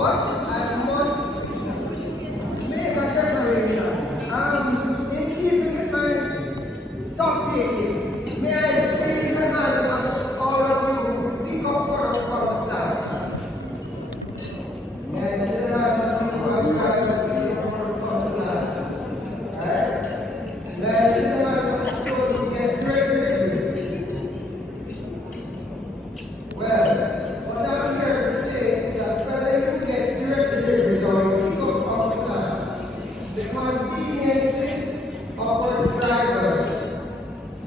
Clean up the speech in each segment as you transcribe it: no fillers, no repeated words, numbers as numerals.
But I must make a declaration. In keeping with my stock taking, may I shake the hand of all of you who pick up for us from the plant. May I shake the hand of you who have tried to pick up for us from the plant. Alright? May I shake the hand of those who get great reviews. Well, what I'm here to say is that whether you get direct deliveries or you pick up from the plant, the conveniences of our drivers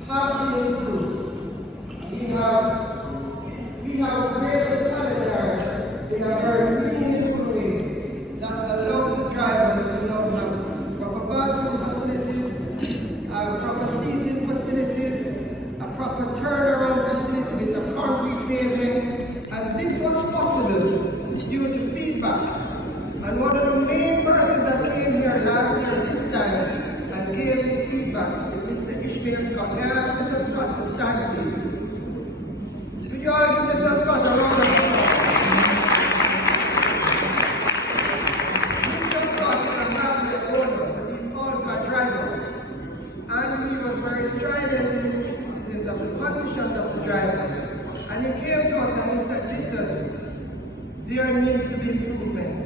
have been improved. We have upgraded the calendar in a very meaningful way that allows the drivers to now have proper bathroom facilities, proper seating facilities, a proper turnaround facility with a concrete pavement, and this was possible due to feedback. And one of the main persons that came here last year this time and gave his feedback is Mr. Ishmael Scott. May I ask Mr. Scott to stand, please? Could you all give Mr. Scott a round of applause? Mr. Scott is a hardware owner, but he's also a driver. And he was very strident in his criticisms of the conditions of the drivers. And he came to us and he said, listen, there needs to be improvement.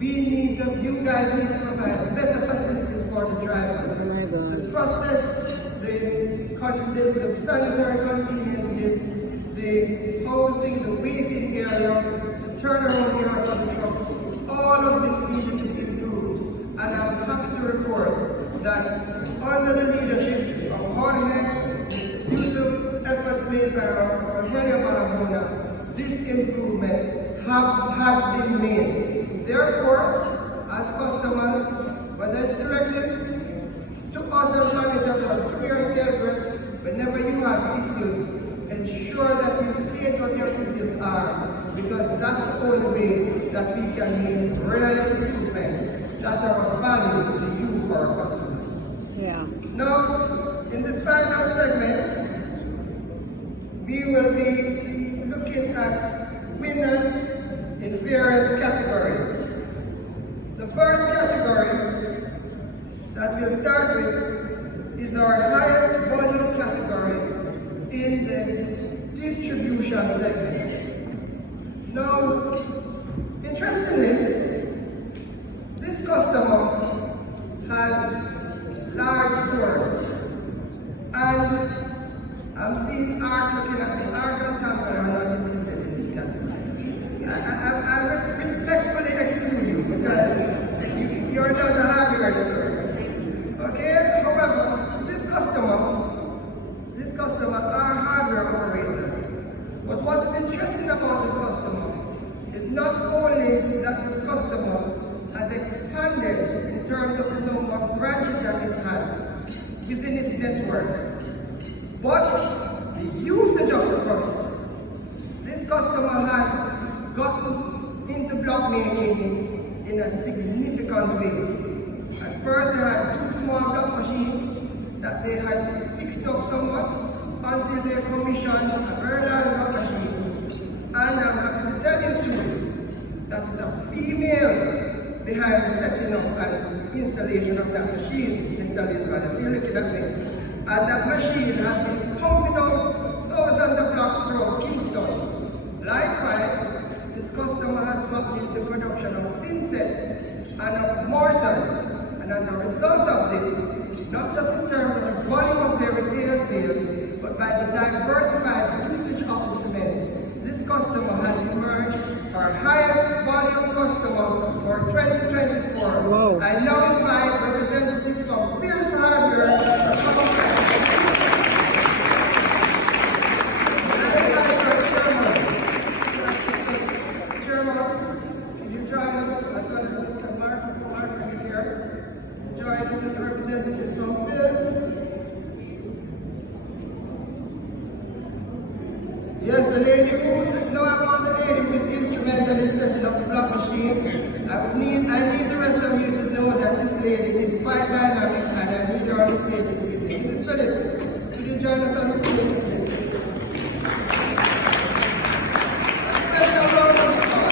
You guys need to provide better facilities for the drivers. The process, the sanitary conveniences, the housing, the waiting area, the turnaround area for the trucks, all of this needed to be improved. And I'm happy to report that under the leadership of Jorge, due to efforts made by Rogelio Barahona, this improvement has been made. Therefore, as customers, whether it's directly to us as managers or through your sales reps, whenever you have issues, ensure that you state what your issues are, because that's the only way that we can make real improvements that are of value to you for our customers. Yeah. Now, in this final segment, we will be looking at winners in various categories. The first category that we'll start with is our highest volume category in the distribution segment. Now, interestingly, this customer has large stores, and I'm seeing Art looking at the Art and Tampa are not included in this category. I respectfully exclude you because you're not a hardware store. Okay? However, this customer are hardware operators. But what is interesting about this customer is not only that this customer has expanded in terms of the number of branches that it has within its network, but the usage of the product. This customer has gotten into block making in a significant way. At first they had 2 small block machines that they had fixed up somewhat until they commissioned a very large block machine. And I'm happy to tell you too, that is a female behind the setting up and installation of that machine, Mr. Lincoln. See you looking at me. And that machine has been pumping out thousands of blocks through Kingston. Likewise, this customer has gotten into production of thin set and of mortars, and as a result of this, not just in terms of the volume of their retail sales, but by the diversified usage of the cement, this customer has emerged our highest volume customer for 2024. Whoa. I now invite representatives from Phil's Hardware to come up. Yes, the lady who, no, I want the lady who is instrumental in setting up the block machine. I need the rest of you to know that this lady is quite dynamic and I need her on the stage this evening. Mrs. Phillips, could you join us on the stage, please? A special round of applause.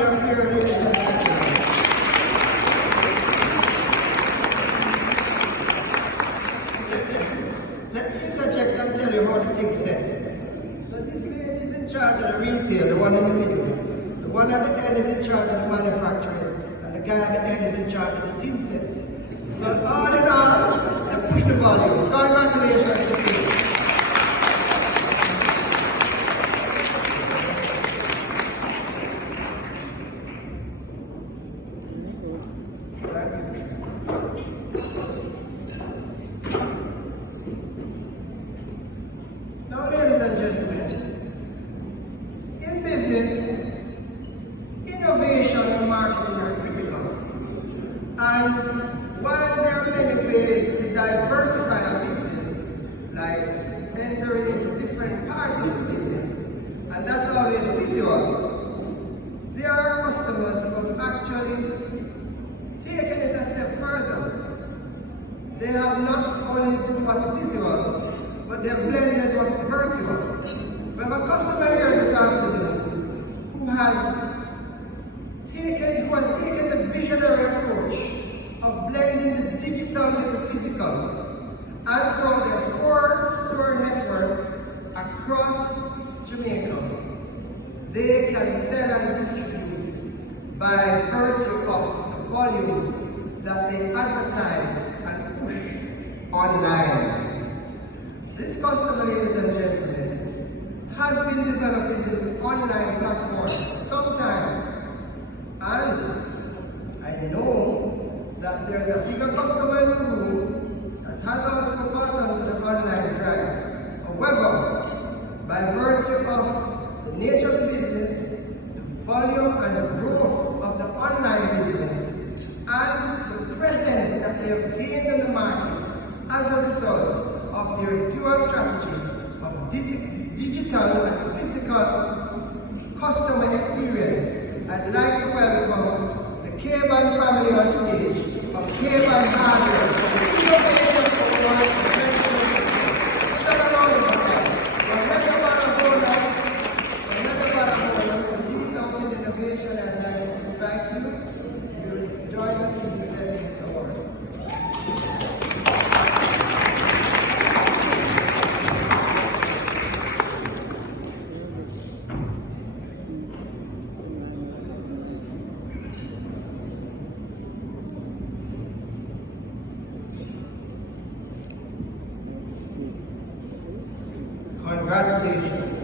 family affair, ladies and gentlemen. Let me interject and tell you how the thing set. So this lady is in charge of the retail, the one in the middle. The one at the end is in charge of the manufacturing, and the guy at the end is in charge of the tin set. So all in all, they push the volumes. Congratulations to you. Now, ladies and gentlemen, in business, innovation and marketing are critical. And while there are many ways to diversify a business, like entering into different parts of the business, and that's always visual, there are customers who have actually taken it a step further. They have not only done what's visual, but they've blended what's virtual. We have a customer here this afternoon who has taken the visionary approach of blending the digital with the physical, and from their 4-store network across Jamaica, they can sell and distribute by virtue of the volumes that they advertise and push online. This customer, ladies and gentlemen, has been developing this online platform for some time, and I know that there's a bigger customer in the room that has also got onto the online drive. However, by virtue of the nature of the business, the volume and growth of the online business, and the presence that they have gained in the market as a result of their dual strategy of digital and physical customer experience, I'd like to welcome the K-Band family on stage from K-Band Hardware for the Innovation Awards 2023. These are all innovation, and I invite you to join us in presenting this award. Congratulations.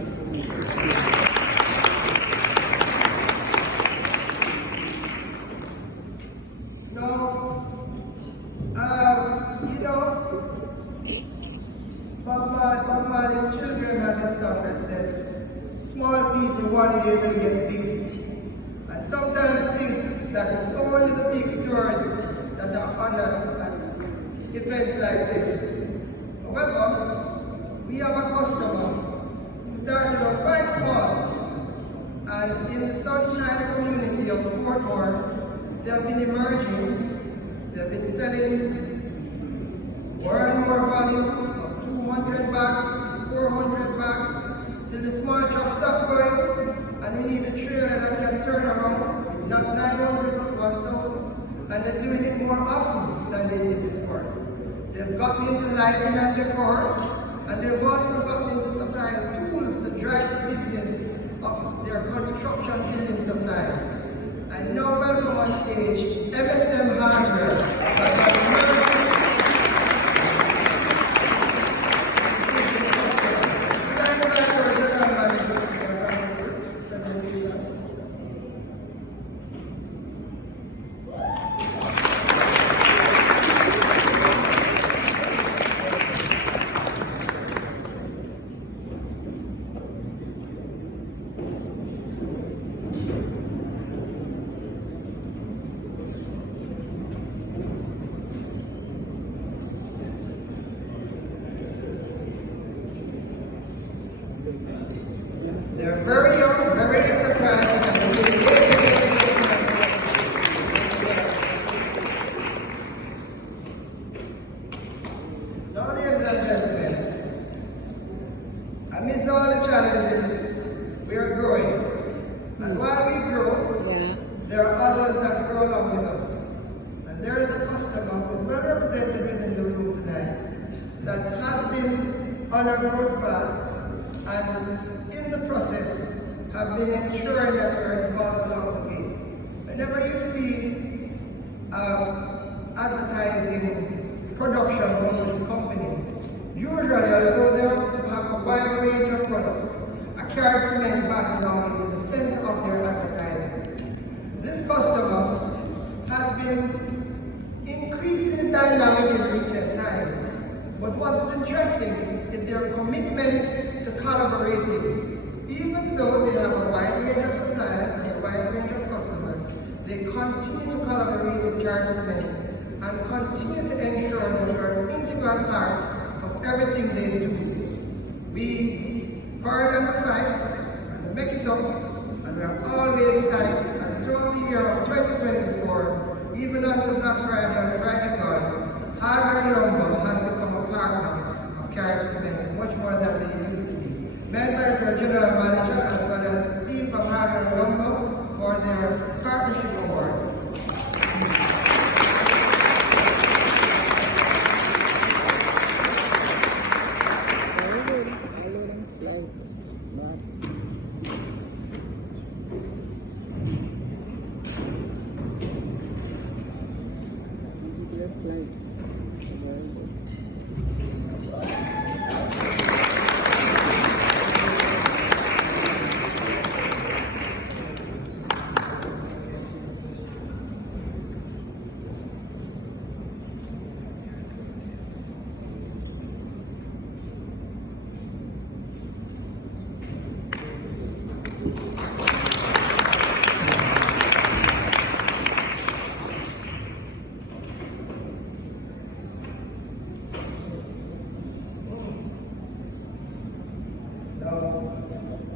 Now, Bob Marley's Children has a song that says, small people one day will get big. And sometimes I think that it's only the big stores that are honored at events like this. However, we have a customer who started out quite small, and in the Sunshine community of Portmore, they have been emerging. They have been selling more and more volume, from 200 bags, 400 bags, till the small trucks stop going, and we need a trailer that can turn around, not 900 but 1,000, and they're doing it more often than they did before. They've gotten into lighting and decor, and they've also gotten into supplying tools to drive the business of their construction building supplies. I now welcome on stage MSM Hardware. there are others that grow along with us. And there is a customer who is well represented within the room tonight that has been on our growth path and in the process have been ensuring that we're involved along the way. Whenever you see advertising production from this company, usually, although they have a wide range of products, a carrot cement background is in the center of their advertising. This customer has been increasingly dynamic in recent times, but what's interesting is their commitment to collaborating. Even though they have a wide range of suppliers and a wide range of customers, they continue to collaborate with Carrot Cement and continue to ensure that we're an integral part of everything they do. We corridor and fight and make it up, and we're always tight. And throughout the year of 2024, even until Black Friday and Friday gone, hardware lumber has become a partner of Carrot Cement, much more than they used to be. Members are General Manager as well as the team from Hardware Lumber for their partnership award.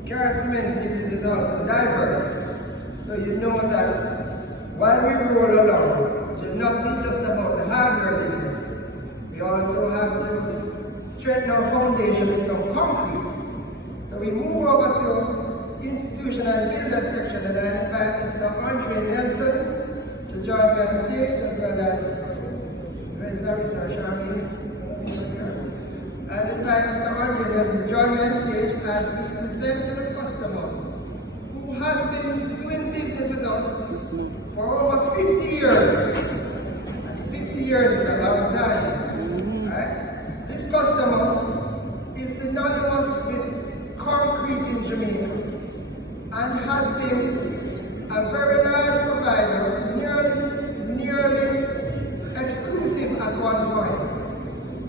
Carrot Cement's business is also diverse, so you know that while we roll along, it should not be just about the hardware business. We also have to strengthen our foundation with some concrete. So we move over to institutional builder section, and I invite Mr. Andre Nelson to join me on stage, as well as Larissa Sharmin. I invite Mr. Andre Nelson to join me on stage as we present to the customer who has been doing business with us for over 50 years. And 50 years is a long time. Right? This customer is synonymous with concrete in Jamaica and has been a very large provider, nearly exclusive at one point.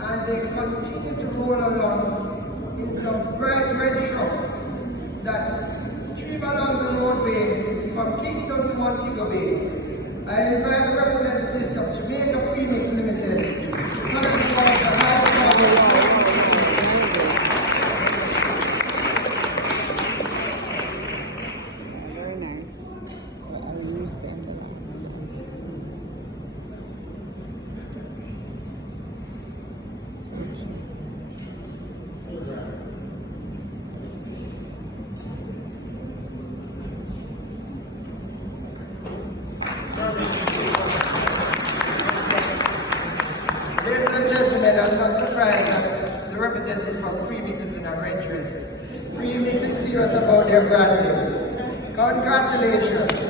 And they continue to roll along in some bright red trucks that stream along the roadway from Kingston to Montego Bay. I invite representatives of Jamaica Premix Limited to come and involve the high Very nice. I'll use them. Ladies and gentlemen, I'm not surprised that the representative from Premix is in a red dress. Premix is serious about their branding. Congratulations.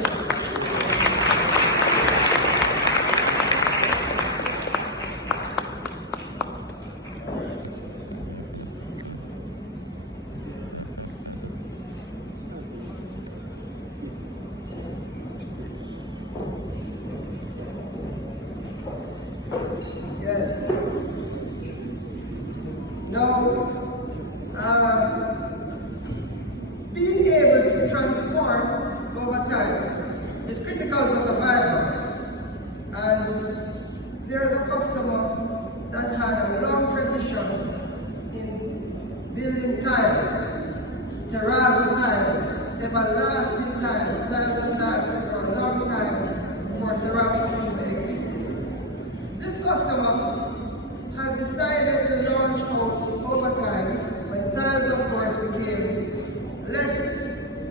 Yes. Now, being able to transform over time is critical for survival. And there is a customer that had a long tradition in building tiles, terrazzo tiles, everlasting tiles that lasted for a long time before ceramic treatment existed. This customer has decided to launch out over time when tiles, of course, became less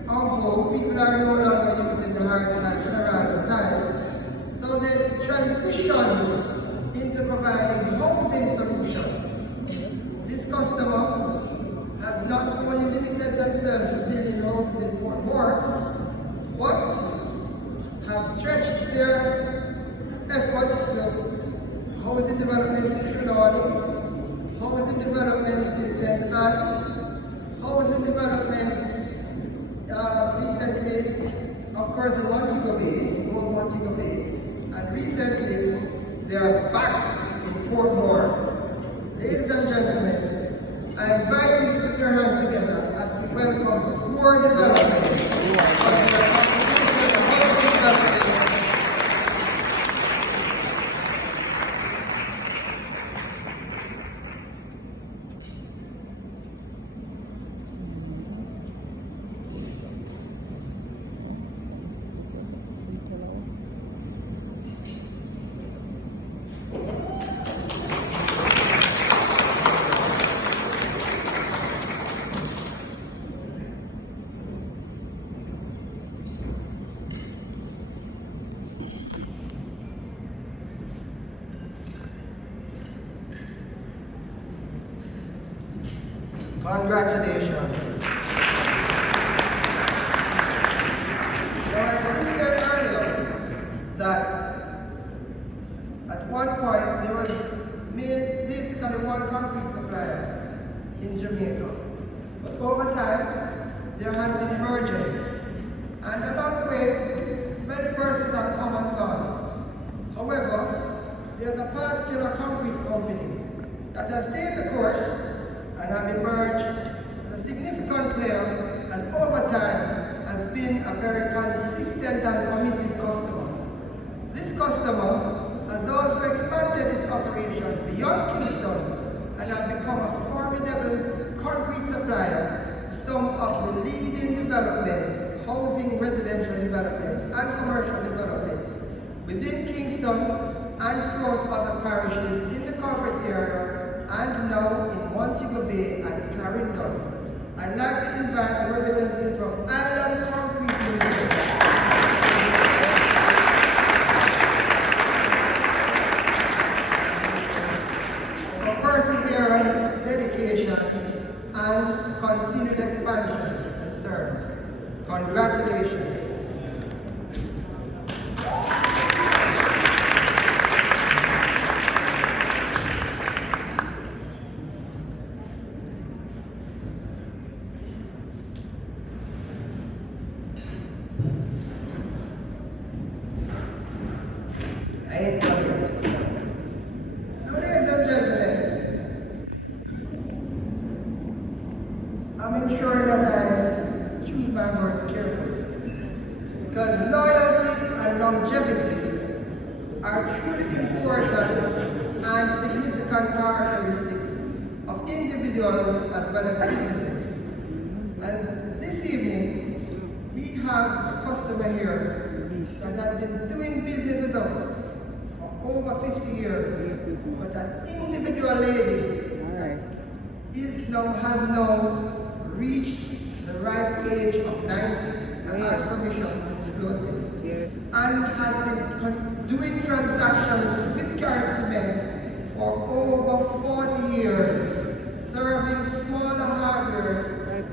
of vogue. People are no longer using the hard terrazzo transitioned into providing housing solutions. This customer has not only limited themselves to building houses in Portmore, but have stretched their efforts to housing developments in Trelawney, housing developments in St. Anne, housing developments recently, of course, in Montego Bay, and recently they are back in Portmore. Ladies and gentlemen, I invite you to put your hands together as we welcome poor developments. Congratulations. Now, I said earlier that at one point there was basically one concrete supplier in Jamaica. But over time, there has been mergers. And along the way, many persons have come and gone. However, there's a particular concrete company that has stayed the course and have emerged as a significant player, and over time has been a very consistent and committed customer. This customer has also expanded its operations beyond Kingston and have become a formidable concrete supplier to some of the leading developments, housing, residential developments and commercial developments within Kingston and throughout other parishes in the corporate area, and now in Montego Bay and Clarendon. I'd like to invite the representative from Island Concrete Limited for perseverance, dedication, and continued expansion and service. Congratulations. I'm ensuring that I choose my words carefully, because loyalty and longevity are truly important and significant characteristics of individuals as well as businesses. And this evening, we have a customer here that has been doing business with us for over 50 years, but an individual lady that has now reached the ripe age of 90 and has permission to disclose this, and has been doing transactions with Carib Cement for over 40 years, serving smaller hardwares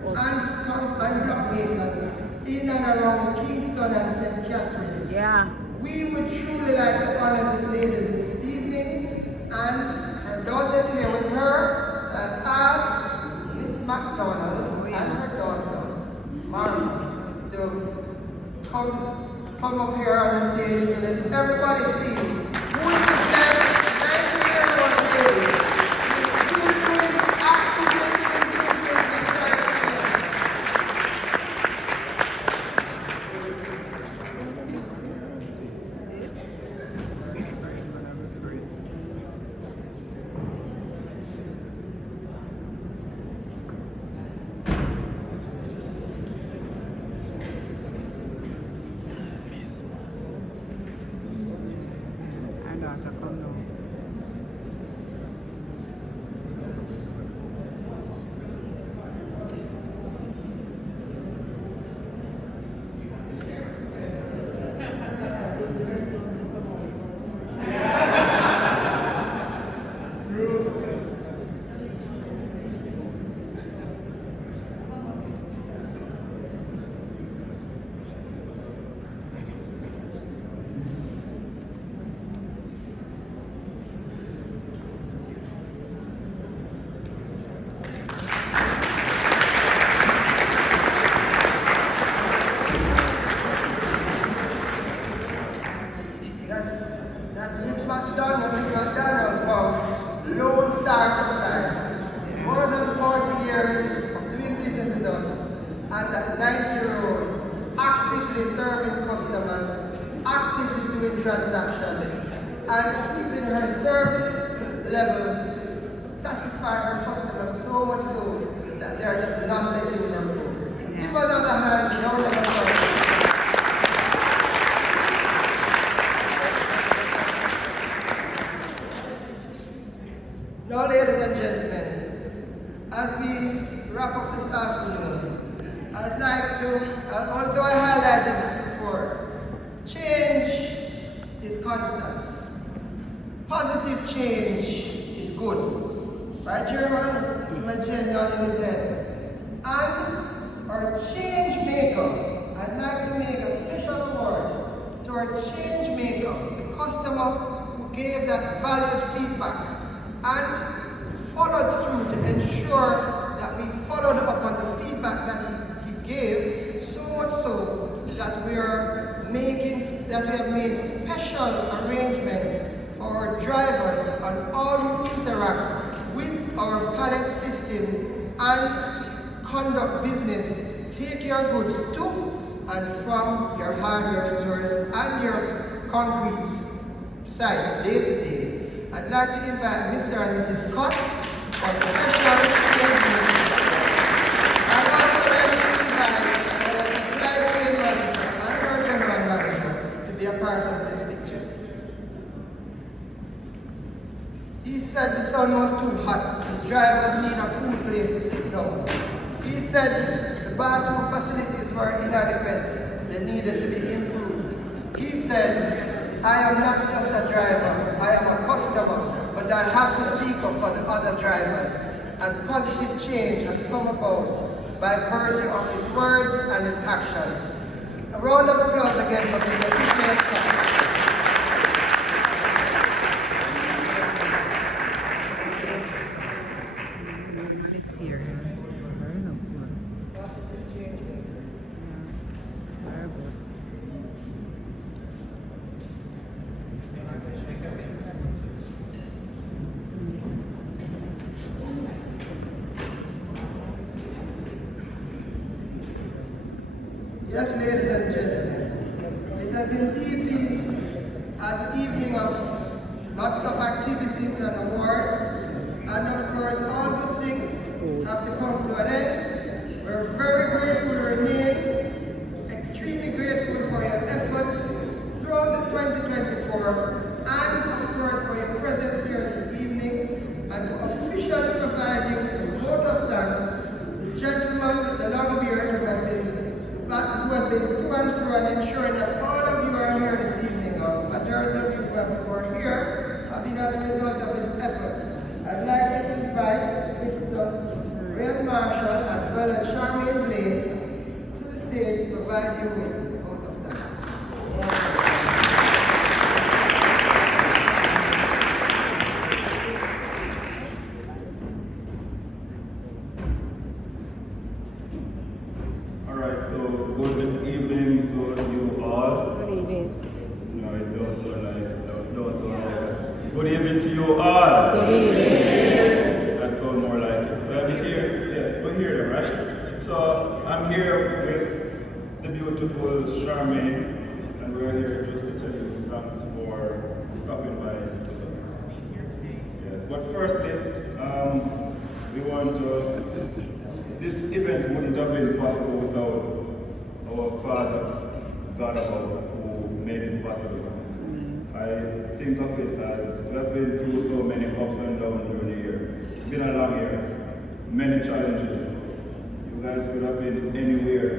and block makers in and around Kingston and St. Catherine. Yeah. We would truly like to honor this lady this evening, and her daughter is here with her, so I'll ask Miss McDonald and her daughter, Martha, to come up here on the stage to let everybody see who is this 90-year-old lady who is still doing actively in business with Carib. actively serving customers, actively doing transactions, and keeping her service level to satisfy her customers so much so that they are just not letting her go. Give another hand, round of applause. Now, ladies and gentlemen, as we wrap up this afternoon, I'd like to, although I highlighted this before, change is constant. Positive change is good. Right, German? It's my German in his head. And our change maker, I'd like to make a special award to our change maker, the customer who gave that valued feedback and followed through to ensure that we followed up on the feedback that he gave, so much so that we have made special arrangements for our drivers and all who interact with our pallet system and conduct business, take your goods to and from your hardware stores and your concrete sites day to day. I'd like to invite Mr. and Mrs. Scott for special engagement. I'd also like to invite our supply chain manager and our general manager to be a part of this picture. He said the sun was too hot. The drivers need a cool place to sit down. He said the bathroom facilities were inadequate. They needed to be improved. He said, I am not just a driver, I am a customer, but I have to speak up for the other drivers. And positive change has come about by virtue of his words and his actions. A round of applause again for Mr. Apreciation. It's here. Very no good. Positive change maker. Yeah. Very good. Yes, ladies and gentlemen, it has indeed been an evening of lots of activities and awards, and of course all good things have to come to an end. We're very grateful, remain extremely grateful for your efforts throughout the 2024, and of course for your presence here this evening, and to officially provide you with a vote of thanks, the gentleman with the long beard who has been to and fro and ensuring that all of you are here this evening. Majority of you who are here have been as a result of his efforts. I'd like to invite Mr. Ray Marshall as well as Charmaine Blaine to the stage to provide you with the vote of thanks. So good evening to you all. Good evening. No, it don't sound like. Good evening to you all. Good evening. That sounds more like it. So I'm here. Yes, we're here, right? So I'm here with the beautiful Charmaine, and we're here just to tell you thanks for stopping by with us. Yes, but firstly, we want to. This event wouldn't have been possible without our Father, God above, who made it possible. I think of it as we have been through so many ups and downs during the year. It's been a long year, many challenges. You guys could have been anywhere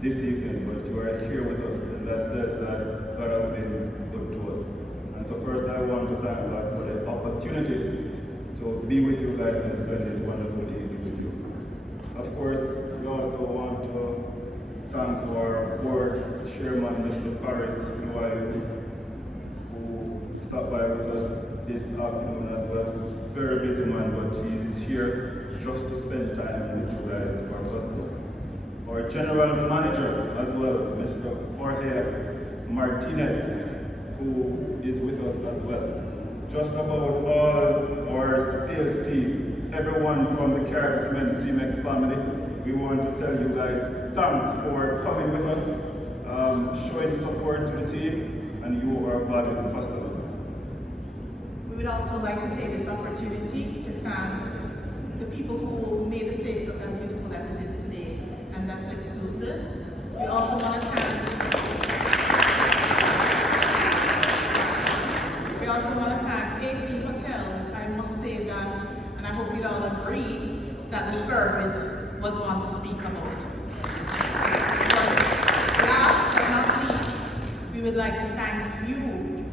this evening, but you are here with us, and that says that God has been good to us. And so first I want to thank God for the opportunity to be with you guys and spend this wonderful evening with you. Of course, we also want to thank our board chairman, Mr. Paris, who stopped by with us this afternoon as well. Very busy man, but he is here just to spend time with you guys, our customers. Our general manager as well, Mr. Jorge Martinez, who is with us as well. Just about all our sales team, everyone from the Cemex family, we want to tell you guys thanks for coming with us showing support to the team, and you are a valuable customer. We would also like to take this opportunity to thank the people who made the place look as beautiful as it is today, and that's exclusive. We also want to thank AC Hotel. I must say that, and I hope you'd all agree, that the service was one to speak about. But last but not least, we would like to thank you,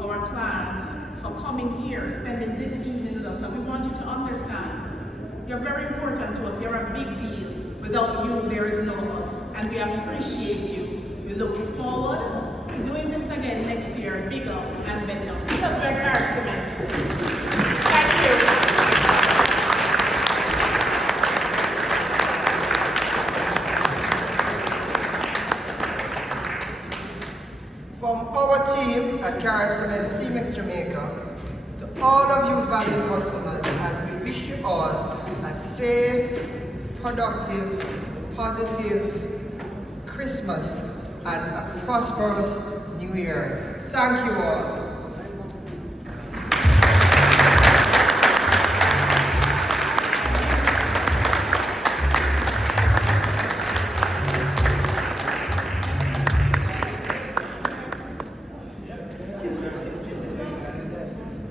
our clients, for coming here, spending this evening with us. And we want you to understand, you're very important to us. You're a big deal. Without you, there is no us. And we appreciate you. We look forward to doing this again next year, bigger and better. Because we're Cement. Thank you. From our team at Cement Cemex Jamaica, to all of you valued customers, as we wish you all a safe, productive, positive Christmas and a prosperous New Year. Thank you all.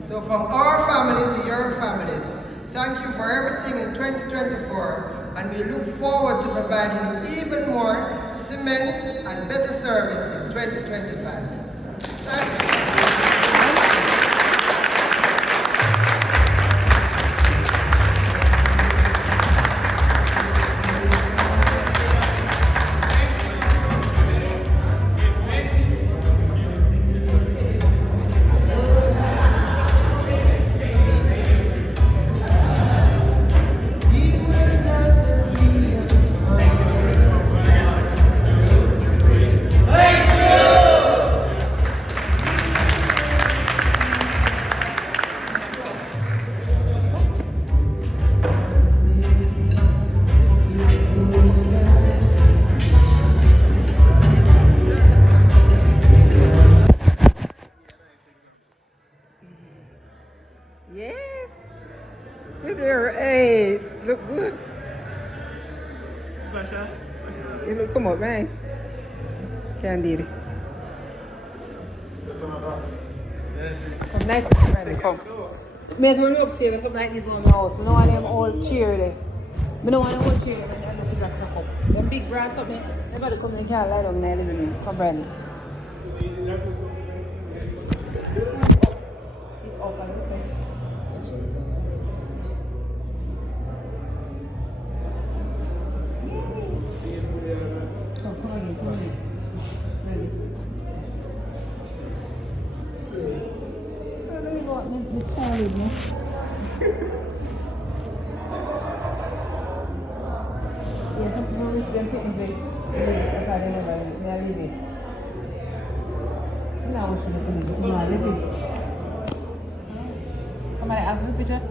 So from our family to your families, thank you for everything in 2024, and we look forward to providing you even more cement and better service in 2025. Thank you. Yes. With your eight. Look good. You look come up, right? Can't do it. Some nice friend come. May as well go upstairs or something like this in the house. We don't want them old chair there. We don't want them old chair there. Them big brands up there. Everybody come and can't lie down in the living room. Come, Brandon. It's up like this. Somebody ask me a picture.